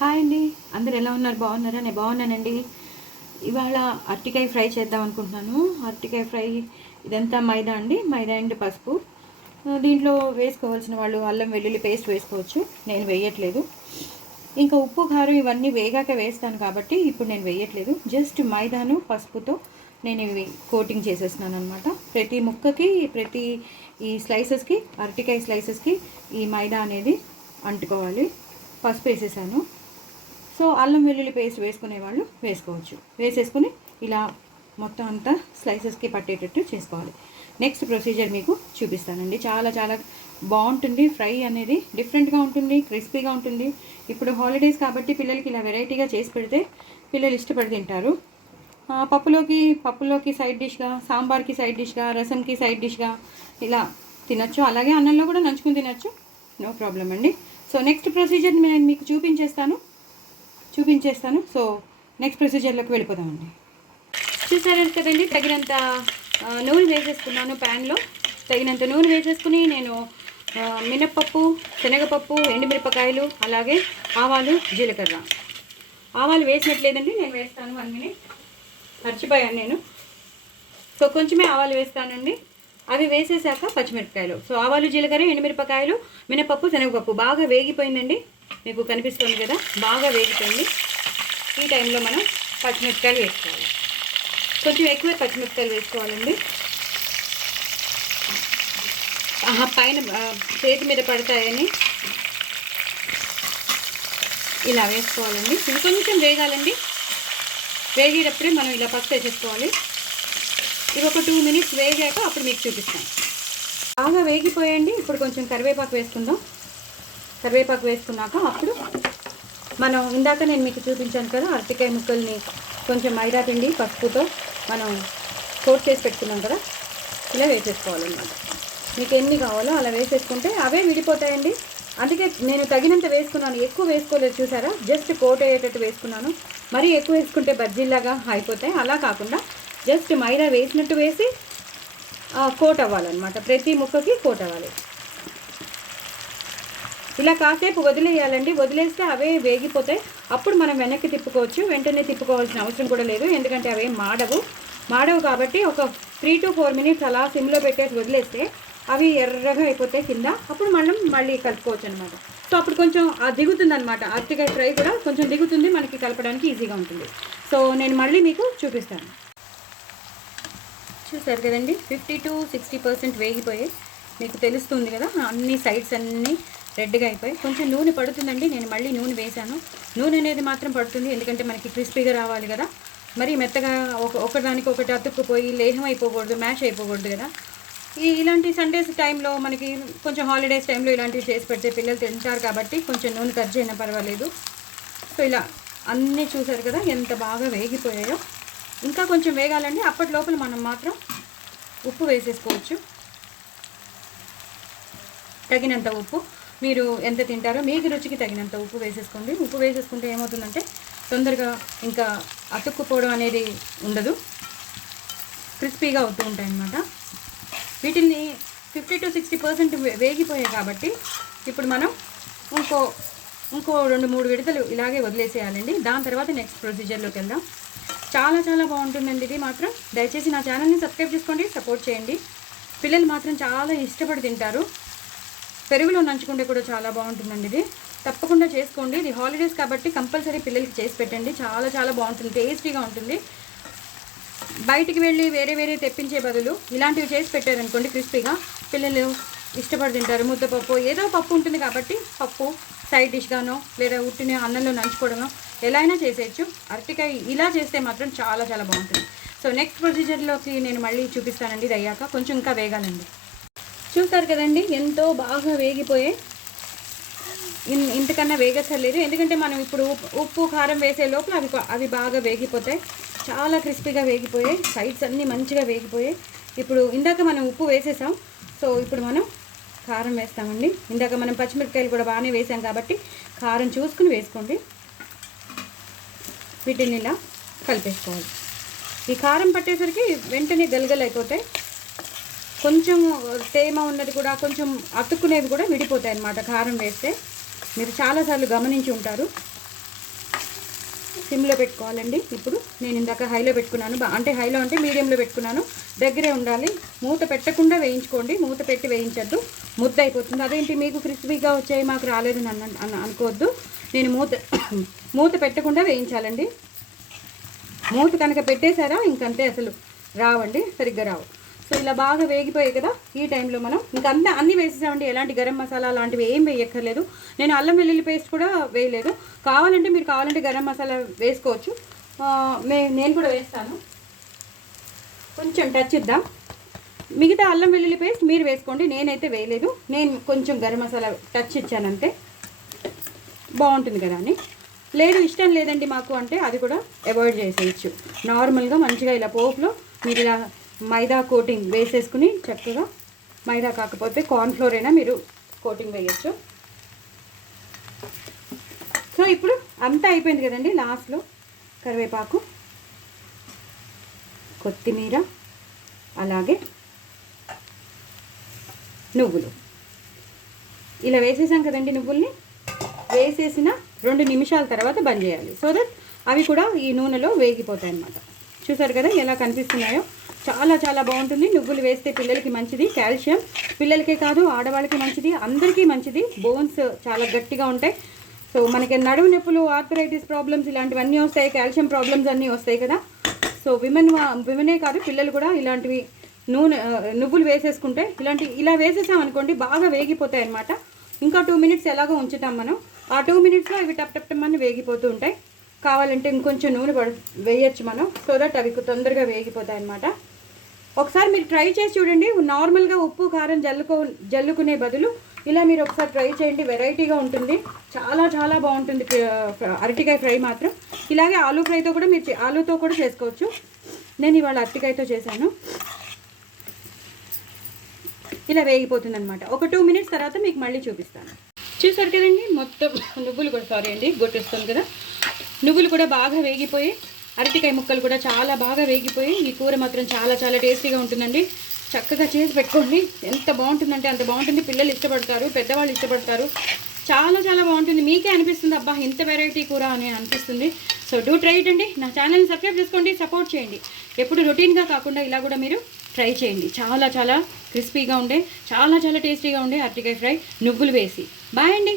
Hi అండి. అందరు ఎలా ఉన్నారు? బాగున్నారా? నేను బాగున్నానండి. ఇవాళ అరటికాయ ఫ్రై చేద్దాం అనుకుంటున్నాను. అరటికాయ ఫ్రై ఇదంతా మైదా అండి, మైదా అండ్ పసుపు. దీంట్లో వేసుకోవాల్సిన వాళ్ళు అల్లం వెల్లుల్లి పేస్ట్ వేసుకోవచ్చు. నేను వేయట్లేదు. ఇంకా ఉప్పు కారం ఇవన్నీ వేగాక వేస్తాను కాబట్టి ఇప్పుడు నేను వేయట్లేదు. జస్ట్ మైదాను పసుపుతో నేను ఇవి కోటింగ్ చేసేస్తున్నాను అనమాట. ప్రతి ముక్కకి, ప్రతి ఈ స్లైసెస్కి, అరటికాయ స్లైసెస్కి ఈ మైదా అనేది అంటుకోవాలి. పసుపు వేసేసాను. సో అల్లం వెల్లుల్లి పేస్ట్ వేసుకునే వాళ్ళు వేసుకోవచ్చు. వేసేసుకుని ఇలా మొత్తం అంతా స్లైసెస్కి పట్టేటట్టు చేసుకోవాలి. నెక్స్ట్ ప్రొసీజర్ మీకు చూపిస్తానండి. చాలా చాలా బాగుంటుంది. ఫ్రై అనేది డిఫరెంట్గా ఉంటుంది, క్రిస్పీగా ఉంటుంది. ఇప్పుడు హాలిడేస్ కాబట్టి పిల్లలకి ఇలా వెరైటీగా చేసి పెడితే పిల్లలు ఇష్టపడి తింటారు. పప్పులోకి సైడ్ డిష్గా, సాంబార్కి సైడ్ డిష్గా, రసంకి సైడ్ డిష్గా ఇలా తినచ్చు. అలాగే అన్నంలో కూడా నంచుకుని తినచ్చు. నో ప్రాబ్లం అండి. సో నెక్స్ట్ ప్రొసీజర్ నేను మీకు చూపించేస్తాను. సో నెక్స్ట్ ప్రొసీజర్లోకి వెళ్ళిపోదామండి. చూసారు కదండి, తగినంత నూనె వేసేసుకున్నాను. ప్యాన్లో తగినంత నూనె వేసేసుకుని నేను మినప్పప్పు, శనగపప్పు, ఎండుమిరపకాయలు, అలాగే ఆవాలు, జీలకర్ర. ఆవాలు వేసినట్లేదండి, నేను వేస్తాను. 1 minute మర్చిపోయాను నేను. సో కొంచెమే ఆవాలు వేస్తానండి. అవి వేసేసాక పచ్చిమిరపకాయలు. సో ఆవాలు, జీలకర్ర, ఎండుమిరపకాయలు, మినపప్పు, శనగపప్పు బాగా వేగిపోయిందండి. మీకు కనిపిస్తుంది కదా, బాగా వేగిపోయింది. ఈ టైంలో మనం పచ్చిమిరపకాయలు వేసుకోవాలి. కొంచెం ఎక్కువ పచ్చిమిరపకాయలు వేసుకోవాలండి. పైన చేతి మీద పడతాయని ఇలా వేసుకోవాలండి. ఇది కొంచెం వేగాలండి. వేగేటప్పుడే మనం ఇలా పసుపు వేసేసుకోవాలి. ఇవి ఒక 2 minutes వేగాక అప్పుడు మీకు చూపిస్తాను. బాగా వేగిపోయండి. ఇప్పుడు కొంచెం కరివేపాకు వేసుకుందాం. కరివేపాకు వేసుకున్నాక అప్పుడు మనం ఇందాక నేను మీకు చూపించాను కదా, అరటికాయ ముక్కల్ని కొంచెం మైదా పిండి పసుపుతో మనం కోట్ చేసి పెట్టుకున్నాం కదా, ఇలా వేసేసుకోవాలన్నమాట. మీకు ఎన్ని కావాలో అలా వేసేసుకుంటే అవే విడిపోతాయండి. అందుకే నేను తగినంత వేసుకున్నాను, ఎక్కువ వేసుకోలేదు. చూసారా, జస్ట్ కోట్ అయ్యేటట్టు వేసుకున్నాను. మరీ ఎక్కువ వేసుకుంటే బజ్జీలాగా అయిపోతాయి. అలా కాకుండా జస్ట్ మైదా వేసినట్టు వేసి కోట్ అవ్వాలన్నమాట. ప్రతి ముక్కకి కోట్ అవ్వాలి. ఇలా కాసేపు వదిలేయాలండి. వదిలేస్తే అవే వేగిపోతాయి. అప్పుడు మనం వెనక్కి తిప్పుకోవచ్చు. వెంటనే తిప్పుకోవాల్సిన అవసరం కూడా లేదు, ఎందుకంటే అవే మాడవు కాబట్టి ఒక 3 to 4 minutes అలా సిమ్లో పెట్టేసి వదిలేస్తే అవి ఎర్రగా అయిపోతాయి కింద. అప్పుడు మనం మళ్ళీ కలుపుకోవచ్చు అనమాట. సో అప్పుడు కొంచెం దిగుతుంది అనమాట. అరటికాయ ఫ్రై కూడా కొంచెం దిగుతుంది, మనకి కలపడానికి ఈజీగా ఉంటుంది. సో నేను మళ్ళీ మీకు చూపిస్తాను. చూసారు కదండి, 50 to 60% వేగిపోయాయి. మీకు తెలుస్తుంది కదా, అన్ని సైడ్స్ అన్నీ రెడ్గా అయిపోయి కొంచెం నూనె పడుతుందండి. నేను మళ్ళీ నూనె వేసాను. నూనె అనేది మాత్రం పడుతుంది, ఎందుకంటే మనకి క్రిస్పీగా రావాలి కదా. మరి మెత్తగా ఒకదానికి ఒకటి అతుక్కుపోయి లేహం అయిపోకూడదు, మ్యాష్ అయిపోకూడదు కదా. ఇలాంటి సండేస్ టైంలో మనకి కొంచెం హాలిడేస్ టైంలో ఇలాంటివి చేసి పెడితే పిల్లలు తింటారు కాబట్టి కొంచెం నూనె ఖర్చు అయినా పర్వాలేదు. సో ఇలా అన్నీ చూసారు కదా ఎంత బాగా వేగిపోయాయో. ఇంకా కొంచెం వేగాలండి. అప్పటి లోపల మనం మాత్రం ఉప్పు వేసేసుకోవచ్చు. తగినంత ఉప్పు, మీరు ఎంత తింటారో మీకు రుచికి తగినంత ఉప్పు వేసేసుకోండి. ఉప్పు వేసేసుకుంటే ఏమవుతుందంటే తొందరగా ఇంకా అతుక్కుపోవడం అనేది ఉండదు, క్రిస్పీగా అవుతూ ఉంటాయి అన్నమాట. వీటిని 50 to 60% వేగిపోయాయి కాబట్టి ఇప్పుడు మనం ఇంకో 2-3 విడతలు ఇలాగే వదిలేసేయాలండి. దాని తర్వాత నెక్స్ట్ ప్రొసీజర్లోకి వెళ్దాం. చాలా చాలా బాగుంటుందండి ఇది మాత్రం. దయచేసి నా ఛానల్ని సబ్స్క్రైబ్ చేసుకోండి, సపోర్ట్ చేయండి. పిల్లలు మాత్రం చాలా ఇష్టపడి తింటారు. పెరుగులో నంచుకుంటే కూడా చాలా బాగుంటుందండి. ఇది తప్పకుండా చేసుకోండి. ఇది హాలిడేస్ కాబట్టి కంపల్సరీ పిల్లలకి చేసి పెట్టండి. చాలా చాలా బాగుంటుంది, టేస్టీగా ఉంటుంది. బయటికి వెళ్ళి వేరే తెప్పించే బదులు ఇలాంటివి చేసి పెట్టారనుకోండి, క్రిస్పీగా పిల్లలు ఇష్టపడి తింటారు. ముద్దపప్పు ఏదో పప్పు ఉంటుంది కాబట్టి పప్పు సైడ్ డిష్గానో లేదా ఉట్టిని అన్నంలో నంచుకోవడమో ఎలా అయినా చేసేయచ్చు. అరటికాయ ఇలా చేస్తే మాత్రం చాలా చాలా బాగుంటుంది. సో నెక్స్ట్ ప్రొసీజర్లోకి నేను మళ్ళీ చూపిస్తానండి. ఇది అయ్యాక కొంచెం ఇంకా వేగాలండి. చూస్తారు కదండి, ఎంతో బాగా వేగిపోయే. ఇంతకన్నా వేగక్కర్లేదు, ఎందుకంటే మనం ఇప్పుడు ఉప్పు కారం వేసే లోపల అవి బాగా వేగిపోతాయి. చాలా క్రిస్పీగా వేగిపోయాయి. సైడ్స్ అన్నీ మంచిగా వేగిపోయాయి. ఇప్పుడు ఇందాక మనం ఉప్పు వేసేసాం. సో ఇప్పుడు మనం కారం వేస్తామండి. ఇందాక మనం పచ్చిమిరపకాయలు కూడా బాగానే వేసాం కాబట్టి కారం చూసుకుని వేసుకోండి. వీటిని ఇలా కలిపేసుకోవాలి. ఈ కారం పట్టేసరికి వెంటనే గలగలు అయిపోతాయి. కొంచెం తేమ ఉన్నది కూడా, కొంచెం అతుక్కునేవి కూడా విడిపోతాయి అన్నమాట కారం వేస్తే. మీరు చాలాసార్లు గమనించి ఉంటారు. సిమ్లో పెట్టుకోవాలండి. ఇప్పుడు నేను ఇందాక హైలో పెట్టుకున్నాను, అంటే హైలో అంటే మీడియంలో పెట్టుకున్నాను. దగ్గరే ఉండాలి, మూత పెట్టకుండా వేయించుకోండి. మూత పెట్టి వేయించద్దు, ముద్ద అయిపోతుంది. అదేంటి మీకు క్రిస్పీగా వచ్చాయి మాకు రాలేదు అనుకోవద్దు. నేను మూత పెట్టకుండా వేయించాలండి. మూత కనుక పెట్టేశారా ఇంకంతే, అసలు రావండి, సరిగ్గా రావు. సో ఇలా బాగా వేగిపోయాయి కదా, ఈ టైంలో మనం ఇంకా అన్నీ వేసేసామండి. ఎలాంటి గరం మసాలా లాంటివి ఏం వేయక్కర్లేదు. నేను అల్లం వెల్లుల్లి పేస్ట్ కూడా వేయలేదు. మీరు కావాలంటే గరం మసాలా వేసుకోవచ్చు. నేను కూడా వేస్తాను. కొంచెం టచ్ ఇద్దాం. మిగతా అల్లం వెల్లుల్లి పేస్ట్ మీరు వేసుకోండి, నేనైతే వేయలేదు. నేను కొంచెం గరం మసాలా టచ్ ఇచ్చానంతే, బాగుంటుంది కదా అని. లేదు ఇష్టం లేదండి మాకు అంటే అది కూడా అవాయిడ్ చేసేయచ్చు. నార్మల్గా మంచిగా ఇలా పోపులో మీరు ఇలా మైదా కోటింగ్ వేసేసుకుని చక్కగా, మైదా కాకపోతే కార్న్ఫ్లోర్ అయినా మీరు కోటింగ్ వేయచ్చు. సో ఇప్పుడు అంతా అయిపోయింది కదండి. లాస్ట్లో కరివేపాకు, కొత్తిమీర, అలాగే నువ్వులు ఇలా వేసేసాం కదండి. నువ్వుల్ని వేసేసిన 2 నిమిషాల తర్వాత బంద్ చేయాలి. సో దట్ అవి కూడా ఈ నూనెలో వేగిపోతాయి అన్నమాట. చూసారు కదా ఎలా కనిపిస్తున్నాయో, చాలా చాలా బాగుంటుంది. నువ్వులు వేస్తే పిల్లలకి మంచిది, కాల్షియం. పిల్లలకే కాదు ఆడవాళ్ళకి మంచిది, అందరికీ మంచిది. బోన్స్ చాలా గట్టిగా ఉంటాయి. సో మనకి నడుము నొప్పులు, ఆర్థరైటిస్ ప్రాబ్లమ్స్ ఇలాంటివన్నీ వస్తాయి, కాల్షియం ప్రాబ్లమ్స్ అన్నీ వస్తాయి కదా. సో విమెనే కాదు పిల్లలు కూడా ఇలాంటివి నువ్వులు వేసేసుకుంటే, ఇలా వేసేసామనుకోండి బాగా వేగిపోతాయి అన్నమాట. ఇంకా 2 మినిట్స్ ఎలాగో ఉంచుతాం మనం. ఆ 2 మినిట్స్లో ఇవి టప్ అని వేగిపోతూ ఉంటాయి. కావాలంటే ఇంకొంచెం నూనె వేయచ్చు మనం, సో దట్ అవి తొందరగా వేగిపోతాయి అన్నమాట. ఒకసారి మీరు ట్రై చేసి చూడండి. నార్మల్గా ఉప్పు కారం జల్లుకునే బదులు ఇలా మీరు ఒకసారి ట్రై చేయండి, వెరైటీగా ఉంటుంది, చాలా చాలా బాగుంటుంది. అరటికాయ ఫ్రై మాత్రం ఇలాగే ఆలూ ఫ్రైతో కూడా మీరు ఆలూతో కూడా చేసుకోవచ్చు. నేను ఇవాళ అరటికాయతో చేశాను. ఇలా వేగిపోతుంది అనమాట. ఒక 2 మినిట్స్ తర్వాత మీకు మళ్ళీ చూపిస్తాను. చూసారు కదండి, మొత్తం నువ్వులు కూడా గొట్టేస్తుంది కదా, నువ్వులు కూడా బాగా వేగిపోయి, అరటికాయ ముక్కలు కూడా చాలా బాగా వేగిపోయి, ఈ కూర మాత్రం చాలా చాలా టేస్టీగా ఉంటుందండి. చక్కగా చేసి పెట్టుకోండి. ఎంత బాగుంటుందంటే అంత బాగుంటుంది. పిల్లలు ఇష్టపడతారు, పెద్దవాళ్ళు ఇష్టపడతారు. చాలా చాలా బాగుంటుంది. మీకే అనిపిస్తుంది అబ్బా ఇంత వెరైటీ కూర అని అనిపిస్తుంది. సో డూ ట్రై ఇట్ అండి. నా ఛానల్ని సబ్స్క్రైబ్ చేసుకోండి, సపోర్ట్ చేయండి. ఎప్పుడు రొటీన్గా కాకుండా ఇలా కూడా మీరు ట్రై చేయండి. చాలా చాలా క్రిస్పీగా ఉండే, చాలా చాలా టేస్టీగా ఉండే అరటికాయ ఫ్రై నువ్వులు వేసి. బాయ్ అండి.